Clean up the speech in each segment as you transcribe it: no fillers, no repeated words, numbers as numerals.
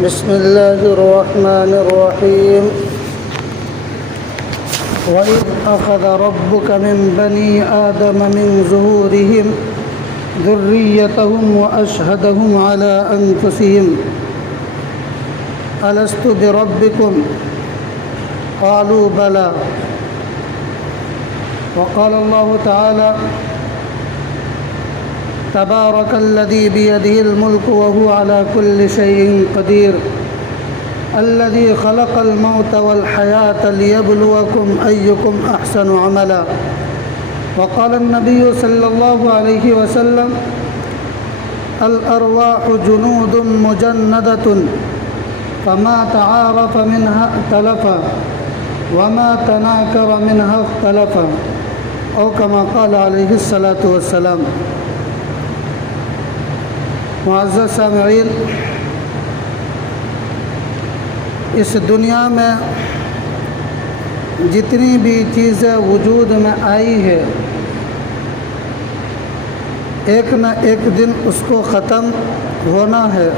بسم الله الرحمن الرحيم وإذ أخذ ربك من بني آدم من ظهورهم ذريتهم وأشهدهم على أنفسهم ألست بربكم قالوا بلى وقال الله تعالى تبارك الذي بيده الملك وهو على كل شيء قدير الذي خلق الموت والحياة ليبلوكم أيكم أحسن عملا وقال النبي صلى الله عليه وسلم الأرواح جنود مجندة فما تعارف منها ائتلف وما تناكر منها اختلف أو كما قال عليه الصلاة والسلام۔ معزز سامعین، اس دنیا میں جتنی بھی چیزیں وجود میں آئی ہے ایک نہ ایک دن اس کو ختم ہونا ہے۔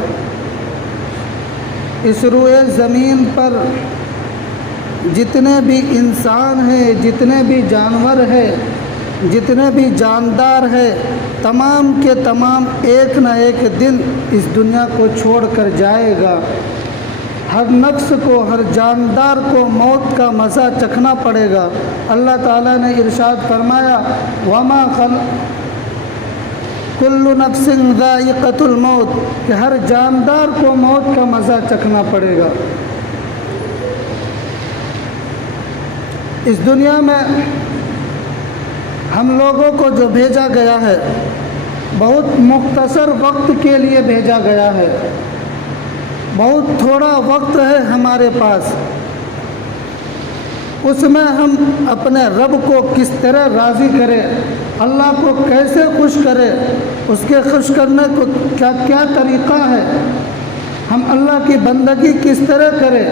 اس روئے زمین پر جتنے بھی انسان ہیں، جتنے بھی جانور ہیں، جتنے بھی جاندار ہیں، تمام کے تمام ایک نہ ایک دن اس دنیا کو چھوڑ کر جائے گا۔ ہر نفس کو، ہر جاندار کو موت کا مزہ چکھنا پڑے گا۔ اللہ تعالیٰ نے ارشاد فرمایا وما کل نفس ذائقۃ الموت، کہ ہر جاندار کو موت کا مزہ چکھنا پڑے گا۔ اس دنیا میں ہم لوگوں کو جو بھیجا گیا ہے بہت مختصر وقت کے لیے بھیجا گیا ہے۔ بہت تھوڑا وقت ہے ہمارے پاس، اس میں ہم اپنے رب کو کس طرح راضی کریں، اللہ کو کیسے خوش کریں، اس کے خوش کرنے کو کیا طریقہ ہے، ہم اللہ کی بندگی کس طرح کریں،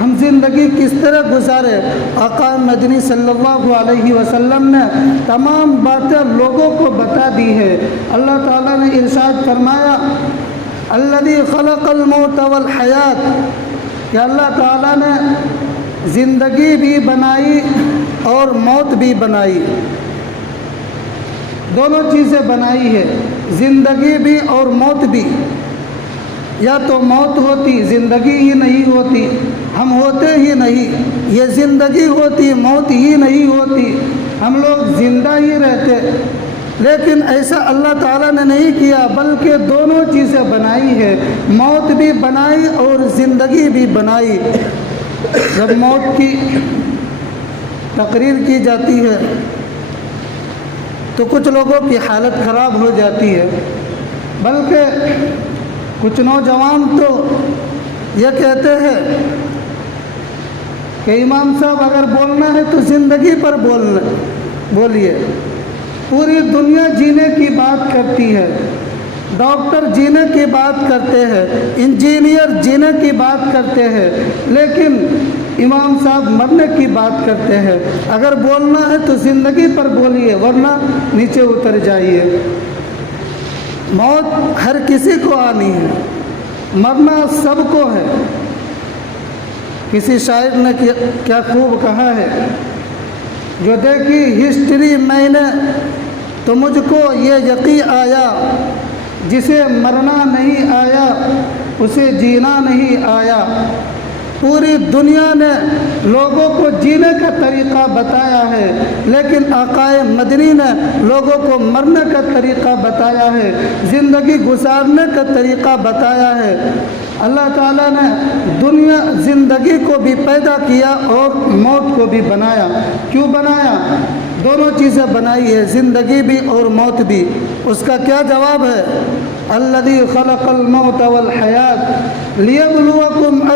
ہم زندگی کس طرح گزاریں۔ آقا مدنی صلی اللہ علیہ وسلم نے تمام باتیں لوگوں کو بتا دی ہے۔ اللہ تعالیٰ نے ارشاد فرمایا الذی خلق الموت والحیات، کہ اللہ تعالیٰ نے زندگی بھی بنائی اور موت بھی بنائی، دونوں چیزیں بنائی ہے، زندگی بھی اور موت بھی۔ یا تو موت ہوتی، زندگی ہی نہیں ہوتی، ہم ہوتے ہی نہیں، یہ زندگی ہوتی، موت ہی نہیں ہوتی، ہم لوگ زندہ ہی رہتے۔ لیکن ایسا اللہ تعالیٰ نے نہیں کیا، بلکہ دونوں چیزیں بنائی ہے، موت بھی بنائی اور زندگی بھی بنائی۔ جب موت کی تقریر کی جاتی ہے تو کچھ لوگوں کی حالت خراب ہو جاتی ہے، بلکہ کچھ نوجوان تو یہ کہتے ہیں کہ امام صاحب اگر بولنا ہے تو زندگی پر بولیے۔ پوری دنیا جینے کی بات کرتی ہے، ڈاکٹر جینے کی بات کرتے ہیں، انجینئر جینے کی بات کرتے ہیں، لیکن امام صاحب مرنے کی بات کرتے ہیں۔ اگر بولنا ہے تو زندگی پر بولیے، ورنہ نیچے اتر جائیے۔ موت ہر کسی کو آنی ہے، مرنا سب کو ہے۔ کسی شاعر نے کیا خوب کہا ہے، جو دیکھی ہسٹری میں نے تو مجھ کو یہ یقین آیا، جسے مرنا نہیں آیا اسے جینا نہیں آیا۔ پوری دنیا نے لوگوں کو جینے کا طریقہ بتایا ہے، لیکن آقا مدنی نے لوگوں کو مرنے کا طریقہ بتایا ہے، زندگی گزارنے کا طریقہ بتایا ہے۔ اللہ تعالیٰ نے زندگی کو بھی پیدا کیا اور موت کو بھی بنایا۔ کیوں بنایا؟ دونوں چیزیں بنائی ہے، زندگی بھی اور موت بھی۔ اس کا کیا جواب ہے؟ الذی خلق الموت والحیات لیبلوکم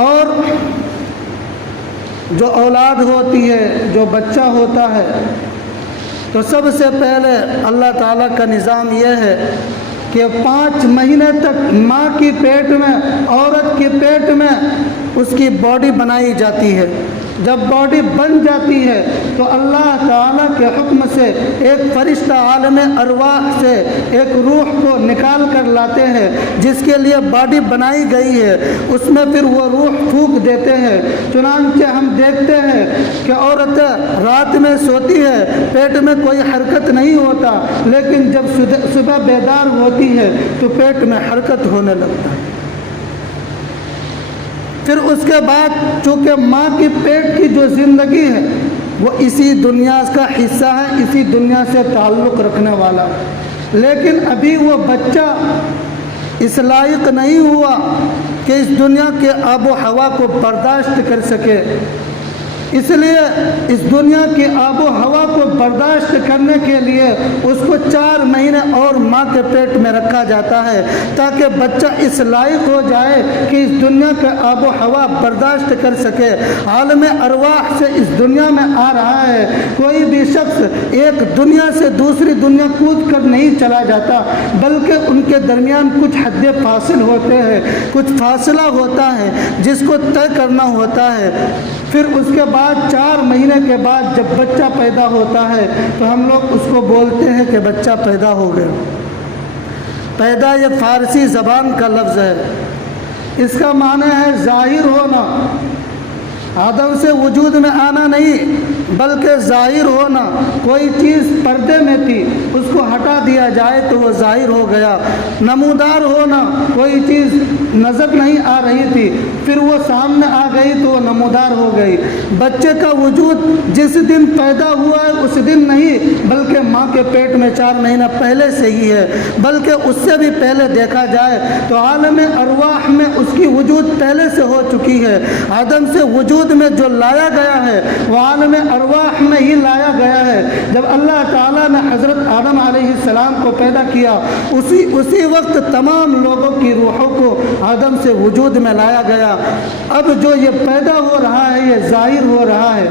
اور جو اولاد ہوتی ہے، جو بچہ ہوتا ہے، تو سب سے پہلے اللہ تعالیٰ کا نظام یہ ہے کہ 5 مہینے تک ماں کی پیٹ میں، عورت کے پیٹ میں اس کی باڈی بنائی جاتی ہے۔ جب باڈی بن جاتی ہے تو اللہ تعالیٰ کے حکم سے ایک فرشتہ عالم ارواح سے ایک روح کو نکال کر لاتے ہیں جس کے لیے باڈی بنائی گئی ہے، اس میں پھر وہ روح پھونک دیتے ہیں۔ چنانچہ ہم دیکھتے ہیں کہ عورت رات میں سوتی ہے، پیٹ میں کوئی حرکت نہیں ہوتا، لیکن جب صبح بیدار ہوتی ہے تو پیٹ میں حرکت ہونے لگتا ہے۔ پھر اس کے بعد چونکہ ماں کی پیٹ کی جو زندگی ہے وہ اسی دنیا کا حصہ ہے، اسی دنیا سے تعلق رکھنے والا، لیکن ابھی وہ بچہ اس لائق نہیں ہوا کہ اس دنیا کے آب و ہوا کو برداشت کر سکے۔ اس لیے اس دنیا کی آب و ہوا کو برداشت کرنے کے لیے اس کو 4 مہینے اور ماں کے پیٹ میں رکھا جاتا ہے تاکہ بچہ اس لائق ہو جائے کہ اس دنیا کے آب و ہوا برداشت کر سکے۔ عالم ارواح سے اس دنیا میں آ رہا ہے، کوئی بھی شخص ایک دنیا سے دوسری دنیا کود کر نہیں چلا جاتا، بلکہ ان کے درمیان کچھ حد فاصل ہوتے ہیں، کچھ فاصلہ ہوتا ہے جس کو طے کرنا ہوتا ہے۔ پھر اس کے بعد 4 مہینے کے بعد جب بچہ پیدا ہوتا ہے تو ہم لوگ اس کو بولتے ہیں کہ بچہ پیدا ہو گیا۔ پیدا یہ فارسی زبان کا لفظ ہے، اس کا معنی ہے ظاہر ہونا، عدم سے وجود میں آنا نہیں بلکہ ظاہر ہونا۔ کوئی چیز پردے میں تھی، اس کو ہٹا دیا جائے تو وہ ظاہر ہو گیا۔ نمودار ہونا، کوئی چیز نظر نہیں آ رہی تھی، پھر وہ سامنے آ گئی تو وہ نمودار ہو گئی۔ بچے کا وجود جس دن پیدا ہوا ہے اس دن نہیں بلکہ ماں کے پیٹ میں 4 مہینہ پہلے سے ہی ہے، بلکہ اس سے بھی پہلے دیکھا جائے تو عالم ارواح میں اس کی وجود پہلے سے ہو چکی ہے۔ عدم سے وجود میں جو لایا گیا ہے وہ عالم ارواح میں ہی لایا گیا ہے۔ جب اللہ تعالیٰ نے حضرت آدم علیہ السلام کو پیدا کیا اسی وقت تمام لوگوں کی روحوں کو آدم سے وجود میں لایا گیا۔ اب جو یہ پیدا ہو رہا ہے یہ ظاہر ہو رہا ہے،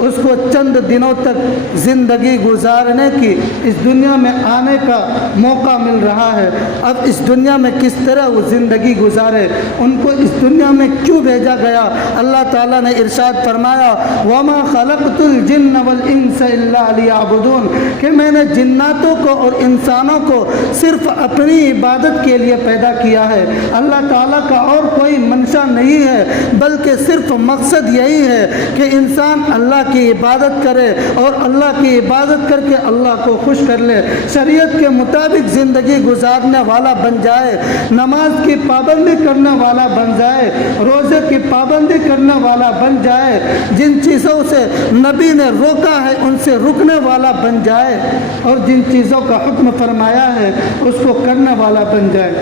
اس کو چند دنوں تک زندگی گزارنے کی، اس دنیا میں آنے کا موقع مل رہا ہے۔ اب اس دنیا میں کس طرح وہ زندگی گزارے، ان کو اس دنیا میں کیوں بھیجا گیا؟ اللہ تعالیٰ نے ارشاد فرمایا وَمَا خَلَقْتُ الْجِنَّ وَالْإِنسَ إِلَّا لِيَعْبُدُونَ، کہ میں نے جناتوں کو اور انسانوں کو صرف اپنی عبادت کے لیے پیدا کیا ہے۔ اللہ تعالیٰ کا اور کوئی منشا نہیں ہے بلکہ صرف مقصد یہی ہے کہ انسان اللہ کی عبادت کرے اور اللہ کی عبادت کر کے اللہ کو خوش کر لے، شریعت کے مطابق زندگی گزارنے والا بن جائے، نماز کی پابندی کرنے والا بن جائے، روزے کی پابندی کرنے والا بن جائے، جن چیزوں سے نبی نے روکا ہے ان سے رکنے والا بن جائے، اور جن چیزوں کا حکم فرمایا ہے اس کو کرنے والا بن جائے۔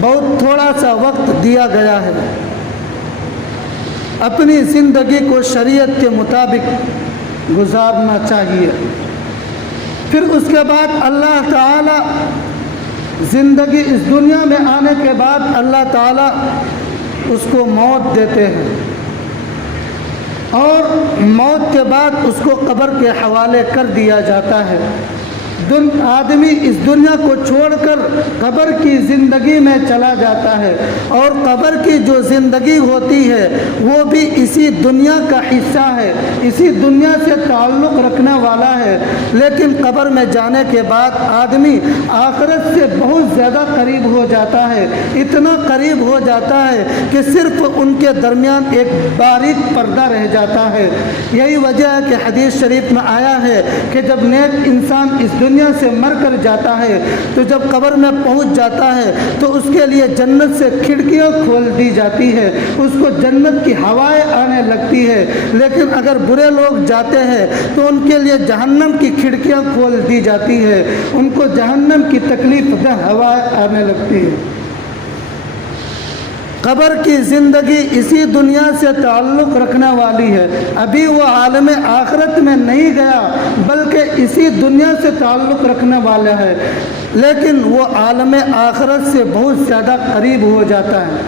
بہت تھوڑا سا وقت دیا گیا ہے، اپنی زندگی کو شریعت کے مطابق گزارنا چاہیے۔ پھر اس کے بعد اللہ تعالیٰ زندگی اس دنیا میں آنے کے بعد اللہ تعالیٰ اس کو موت دیتے ہیں، اور موت کے بعد اس کو قبر کے حوالے کر دیا جاتا ہے۔ آدمی اس دنیا کو چھوڑ کر قبر کی زندگی میں چلا جاتا ہے، اور قبر کی جو زندگی ہوتی ہے وہ بھی اسی دنیا کا حصہ ہے، اسی دنیا سے تعلق رکھنے والا ہے۔ لیکن قبر میں جانے کے بعد آدمی آخرت سے بہت زیادہ قریب ہو جاتا ہے، اتنا قریب ہو جاتا ہے کہ صرف ان کے درمیان ایک باریک پردہ رہ جاتا ہے۔ یہی وجہ ہے کہ حدیث شریف میں آیا ہے کہ جب نیک انسان اس دنیا سے مر کر جاتا ہے تو جب قبر میں پہنچ جاتا ہے تو اس کے لیے جنت سے کھڑکیاں کھول دی جاتی ہے، اس کو جنت کی ہوائیں آنے لگتی ہے۔ لیکن اگر برے لوگ جاتے ہیں تو ان کے لیے جہنم کی کھڑکیاں کھول دی جاتی ہے، ان کو جہنم کی تکلیف دہ ہوائیں آنے لگتی ہے۔ قبر کی زندگی اسی دنیا سے تعلق رکھنے والی ہے، ابھی وہ عالم آخرت میں نہیں گیا بلکہ اسی دنیا سے تعلق رکھنے والا ہے، لیکن وہ عالم آخرت سے بہت زیادہ قریب ہو جاتا ہے۔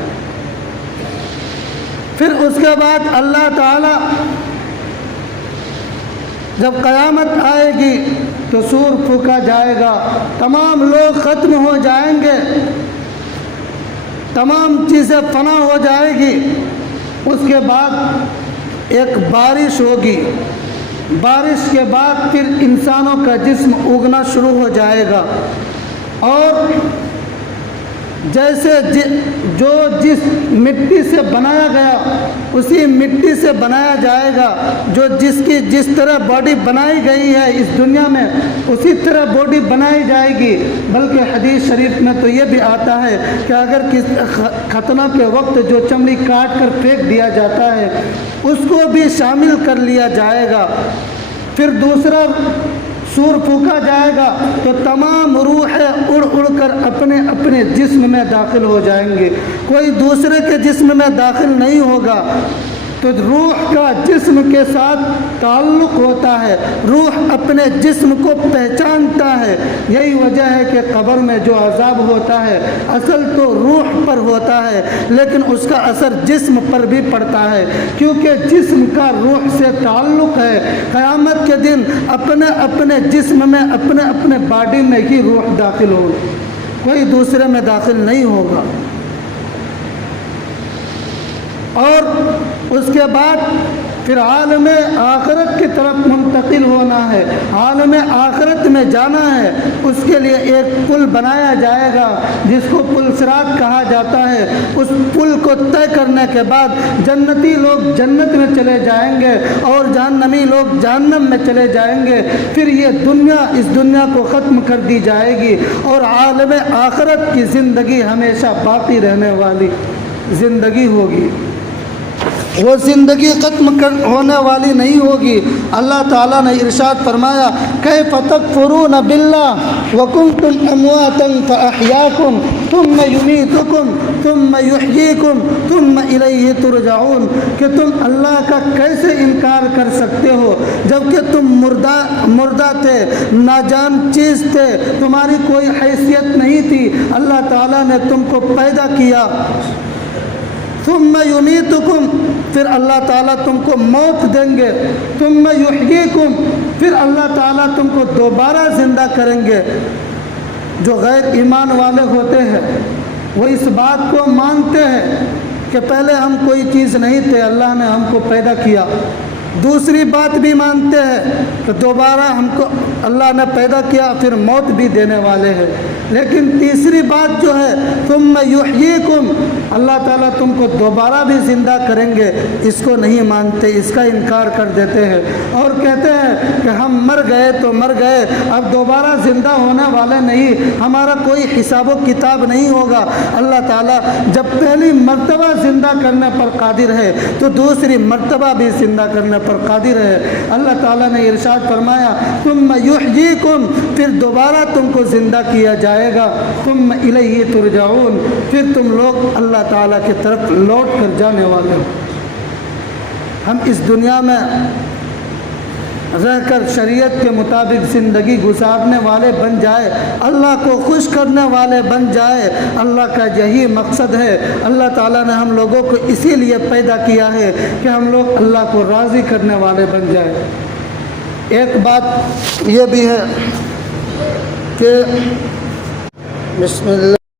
پھر اس کے بعد اللہ تعالی جب قیامت آئے گی تو سور پھونکا جائے گا، تمام لوگ ختم ہو جائیں گے، تمام چیزیں فنا ہو جائے گی۔ اس کے بعد ایک بارش ہوگی، بارش کے بعد پھر انسانوں کا جسم اگنا شروع ہو جائے گا، اور جیسے جو جس مٹی سے بنایا گیا اسی مٹی سے بنایا جائے گا، جو جس طرح باڈی بنائی گئی ہے اس دنیا میں اسی طرح باڈی بنائی جائے گی۔ بلکہ حدیث شریف میں تو یہ بھی آتا ہے کہ اگر ختنہ کے وقت جو چمڑی کاٹ کر پھینک دیا جاتا ہے اس کو بھی شامل کر لیا جائے گا۔ پھر دوسرا سور پھونکا جائے گا تو تمام روحیں اڑ اڑ کر اپنے اپنے جسم میں داخل ہو جائیں گے، کوئی دوسرے کے جسم میں داخل نہیں ہوگا۔ تو روح کا جسم کے ساتھ تعلق ہوتا ہے، روح اپنے جسم کو پہچانتا ہے۔ یہی وجہ ہے کہ قبر میں جو عذاب ہوتا ہے اصل تو روح پر ہوتا ہے، لیکن اس کا اثر جسم پر بھی پڑتا ہے، کیونکہ جسم کا روح سے تعلق ہے۔ قیامت کے دن اپنے اپنے جسم میں اپنے اپنے باڈی میں ہی روح داخل ہوگی، کوئی دوسرے میں داخل نہیں ہوگا۔ اور اس کے بعد پھر عالم آخرت کی طرف منتقل ہونا ہے، عالم آخرت میں جانا ہے۔ اس کے لیے ایک پل بنایا جائے گا جس کو پل صراط کہا جاتا ہے۔ اس پل کو طے کرنے کے بعد جنتی لوگ جنت میں چلے جائیں گے اور جہنمی لوگ جہنم میں چلے جائیں گے۔ پھر یہ اس دنیا کو ختم کر دی جائے گی اور عالم آخرت کی زندگی ہمیشہ باقی رہنے والی زندگی ہوگی، وہ زندگی ختم ہونے والی نہیں ہوگی۔ اللہ تعالیٰ نے ارشاد فرمایا کیف تکفرون باللہ وکنتم امواتا فاحیاکم ثم یمیتکم ثم یحییکم ثم الیہ ترجعون، کہ تم اللہ کا کیسے انکار کر سکتے ہو جبکہ تم مردہ تھے، ناجان چیز تھے، تمہاری کوئی حیثیت نہیں تھی، اللہ تعالیٰ نے تم کو پیدا کیا۔ ثم یمیتکم، پھر اللہ تعالیٰ تم کو موت دیں گے، ثم یحییکم، پھر اللہ تعالیٰ تم کو دوبارہ زندہ کریں گے۔ جو غیر ایمان والے ہوتے ہیں وہ اس بات کو مانتے ہیں کہ پہلے ہم کوئی چیز نہیں تھے، اللہ نے ہم کو پیدا کیا۔ دوسری بات بھی مانتے ہیں کہ دوبارہ ہم کو اللہ نے پیدا کیا، پھر موت بھی دینے والے ہیں۔ لیکن تیسری بات جو ہے ثم یحییکم، اللہ تعالیٰ تم کو دوبارہ بھی زندہ کریں گے، اس کو نہیں مانتے، اس کا انکار کر دیتے ہیں اور کہتے ہیں کہ ہم مر گئے تو مر گئے، اب دوبارہ زندہ ہونے والے نہیں، ہمارا کوئی حساب و کتاب نہیں ہوگا۔ اللہ تعالیٰ جب پہلی مرتبہ زندہ کرنے پر قادر ہے تو دوسری مرتبہ بھی زندہ کرنے پر قادر ہے۔ اللہ تعالیٰ نے ارشاد فرمایا ثم یحییکم، پھر دوبارہ تم کو زندہ کیا جائے گا، ثم الیہ ترجعون، پھر تم لوگ اللہ تعالیٰ کی طرف لوٹ کر جانے والے ہو۔ ہم اس دنیا میں رہ کر شریعت کے مطابق زندگی گزارنے والے بن جائے، اللہ کو خوش کرنے والے بن جائے، اللہ کا یہی مقصد ہے۔ اللہ تعالیٰ نے ہم لوگوں کو اسی لیے پیدا کیا ہے کہ ہم لوگ اللہ کو راضی کرنے والے بن جائیں۔ ایک بات یہ بھی ہے کہ بسم اللہ